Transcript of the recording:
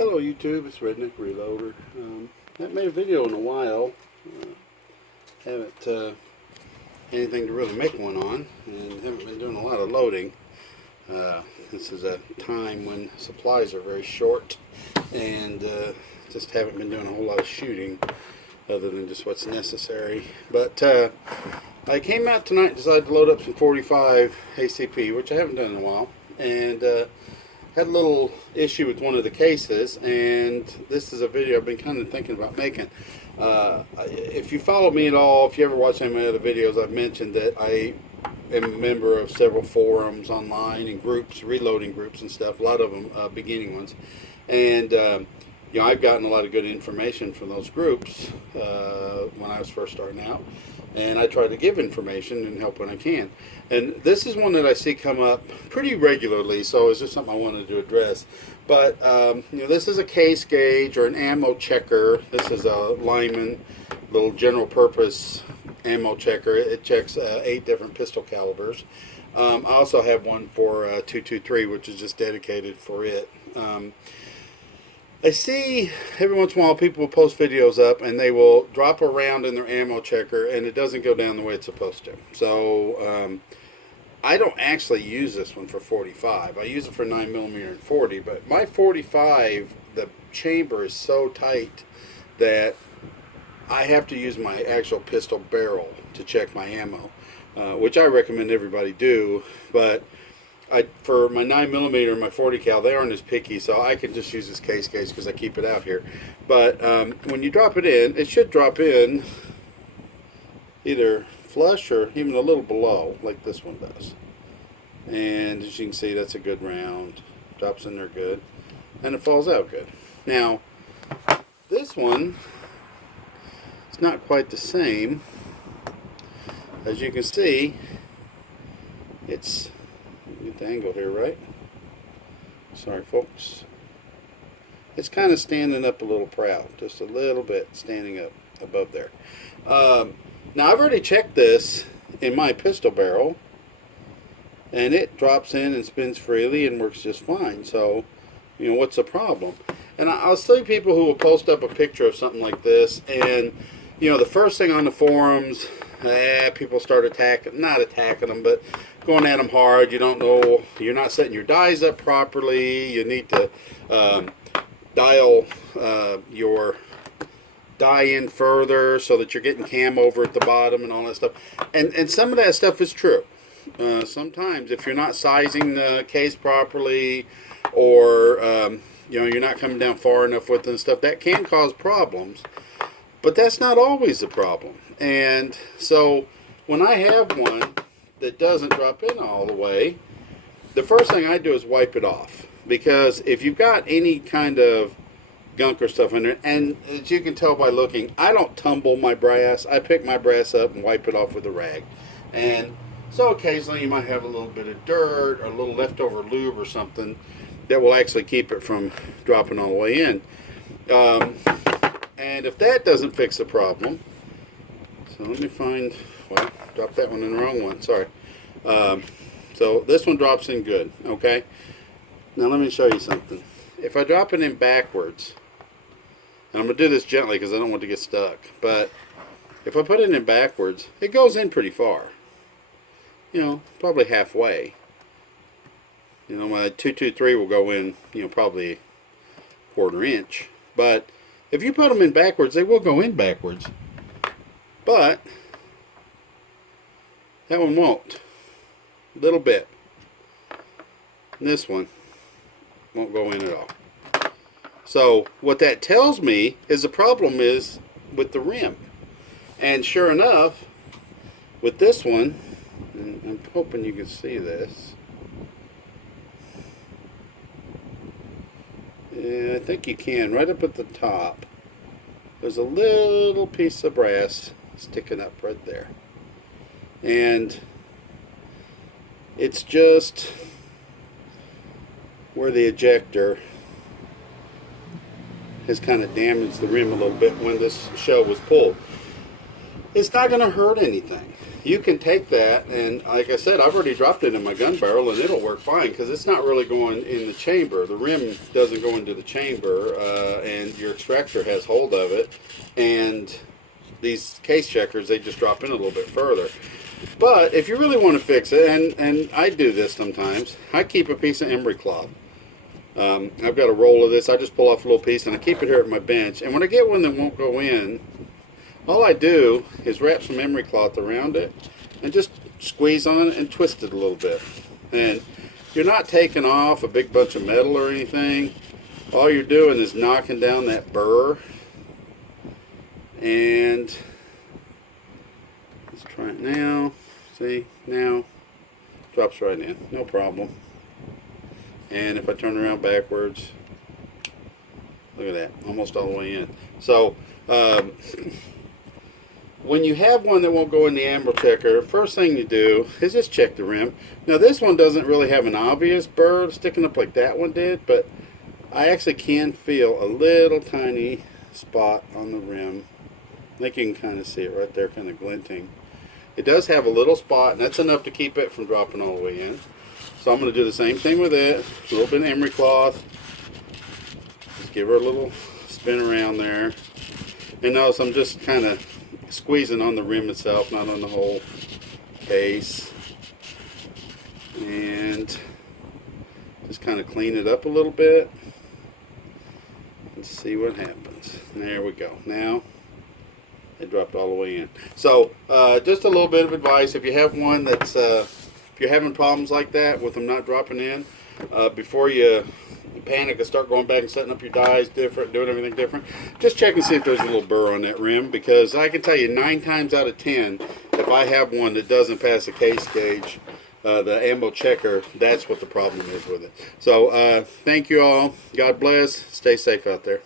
Hello YouTube, it's Redneck Reloader. Haven't made a video in a while. Haven't anything to really make one on, and haven't been doing a lot of loading. This is a time when supplies are very short, and just haven't been doing a whole lot of shooting other than just what's necessary. But I came out tonight and decided to load up some 45 ACP, which I haven't done in a while, and had a little issue with one of the cases, and this is a video I've been kind of thinking about making. If you follow me at all, if you ever watch any of my other videos, I've mentioned that I am a member of several forums online and groups, reloading groups and stuff, a lot of them beginning ones, and you know, I've gotten a lot of good information from those groups when I was first starting out, and I try to give information and help when I can. And this is one that I see come up pretty regularly, so it's just something I wanted to address. But you know, this is a case gauge or an ammo checker. This is a Lyman little general purpose ammo checker. It checks 8 different pistol calibers. I also have one for 223, which is just dedicated for it. I see every once in a while people will post videos up and they will drop a round in their ammo checker and it doesn't go down the way it's supposed to. So I don't actually use this one for 45. I use it for 9mm and 40, but my 45, the chamber is so tight that I have to use my actual pistol barrel to check my ammo, which I recommend everybody do, but for my 9mm and my 40 cal, they aren't as picky, so I can just use this case gauge because I keep it out here. But when you drop it in, it should drop in either flush or even a little below, like this one does. And as you can see, that's a good round. Drops in there good, and it falls out good. Now, this one is not quite the same. As you can see, it's, get the angle here right. Sorry folks. It's kind of standing up a little proud, just a little bit standing up above there. Now I've already checked this in my pistol barrel, and it drops in and spins freely and works just fine. So, you know, what's the problem? And I'll see people who will post up a picture of something like this, and you know, the first thing on the forums, people start not attacking them, but going at them hard. You don't know, you're not setting your dies up properly. You need to dial your die in further so that you're getting cam over at the bottom and all that stuff. And some of that stuff is true. Sometimes if you're not sizing the case properly, or you know, you're not coming down far enough with it and stuff, that can cause problems. But that's not always the problem. And so when I have one that doesn't drop in all the way, the first thing I do is wipe it off. Because if you've got any kind of gunk or stuff in there, and as you can tell by looking, I don't tumble my brass. I pick my brass up and wipe it off with a rag. And so occasionally you might have a little bit of dirt or a little leftover lube or something that will actually keep it from dropping all the way in. And if that doesn't fix the problem, so let me find, well, dropped that one in the wrong one, sorry. So this one drops in good, okay? Now let me show you something. If I drop it in backwards, and I'm going to do this gently because I don't want it to get stuck, but if I put it in backwards, it goes in pretty far. You know, probably halfway. You know, my 223 will go in, you know, probably 1/4 inch. But if you put them in backwards, they will go in backwards. But that one won't. A little bit. And this one won't go in at all. So what that tells me is the problem is with the rim. And sure enough, with this one, and I'm hoping you can see this. Yeah, I think you can. Right up at the top, there's a little piece of brass sticking up right there. And it's just where the ejector has kind of damaged the rim a little bit when this shell was pulled. It's not going to hurt anything. you can take that, and like I said, I've already dropped it in my gun barrel, and it'll work fine because it's not really going in the chamber. The rim doesn't go into the chamber, and your extractor has hold of it, and these case checkers, they just drop in a little bit further. But if you really want to fix it, and I do this sometimes, I keep a piece of emery cloth. I've got a roll of this. I just pull off a little piece and I keep it here at my bench. And when I get one that won't go in, all I do is wrap some emery cloth around it and just squeeze on it and twist it a little bit. And you're not taking off a big bunch of metal or anything. All you're doing is knocking down that burr. And let's try it now. See, now drops right in, no problem. And if I turn around backwards, look at that, almost all the way in. So when you have one that won't go in the ammo checker, first thing you do is just check the rim. Now this one doesn't really have an obvious burr sticking up like that one did, but I actually can feel a little tiny spot on the rim. I think you can kind of see it right there, kind of glinting. It does have a little spot, and that's enough to keep it from dropping all the way in. So I'm going to do the same thing with it. A little bit of emery cloth. Just give her a little spin around there. And notice I'm just kind of squeezing on the rim itself, not on the whole case. And just kind of clean it up a little bit. And see what happens. There we go. Now it dropped all the way in. So just a little bit of advice. If you have one that's if you're having problems like that with them not dropping in, before you panic and start going back and setting up your dies different, doing everything different, just check and see if there's a little burr on that rim, because I can tell you 9 times out of 10, if I have one that doesn't pass the case gauge, the ammo checker, that's what the problem is with it. So thank you all. God bless. Stay safe out there.